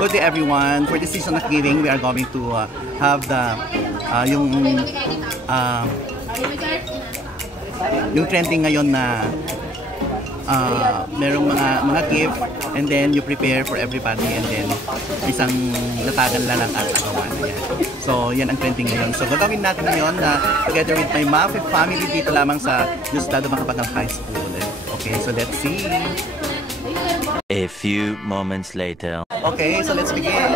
Good day everyone. For this season of giving, we are going to have the yung trending ngayon na merong mga gift and then you prepare for everybody and then isang latagan lang at agawan. So yan ang trending ngayon. So gagawin natin ngayon together with my Mafi family dito lamang sa Diosdado Macapagal High School. Okay, so let's see. A few moments later. Okay, so let's begin.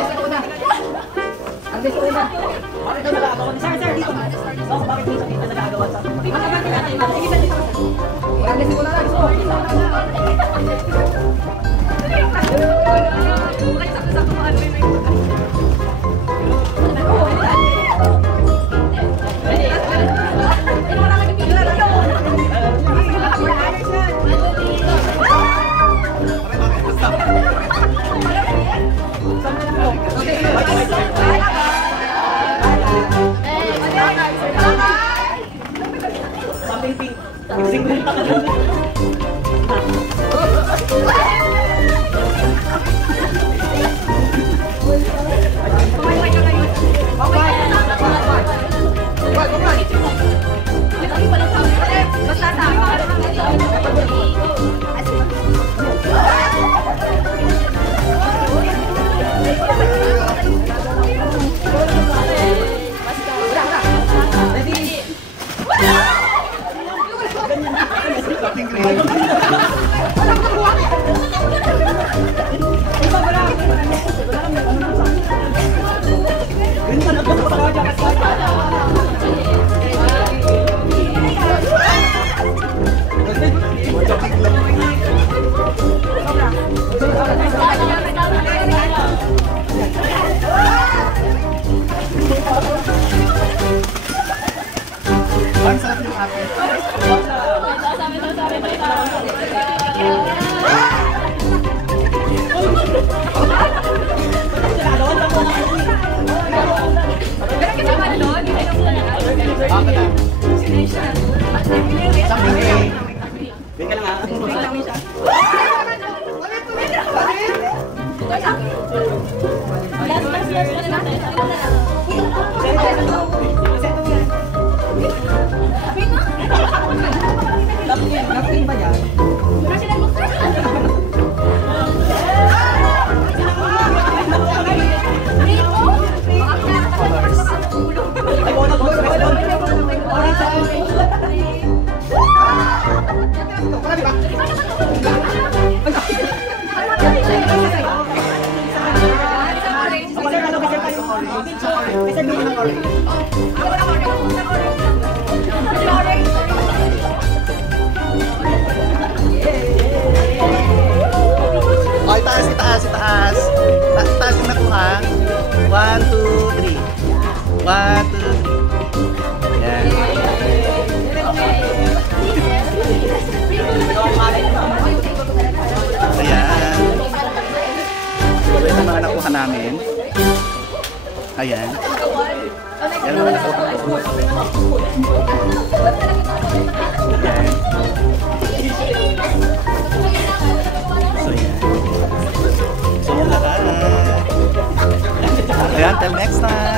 Itaas yung nakuha. 1, 2, 3. 1, 2, 3. Yan. Ayan. So, ito mga nakuha namin. Ayan. Yan mga nakuha ko. Ayan. So, yan. So, yan lahat. Ayan, till next time.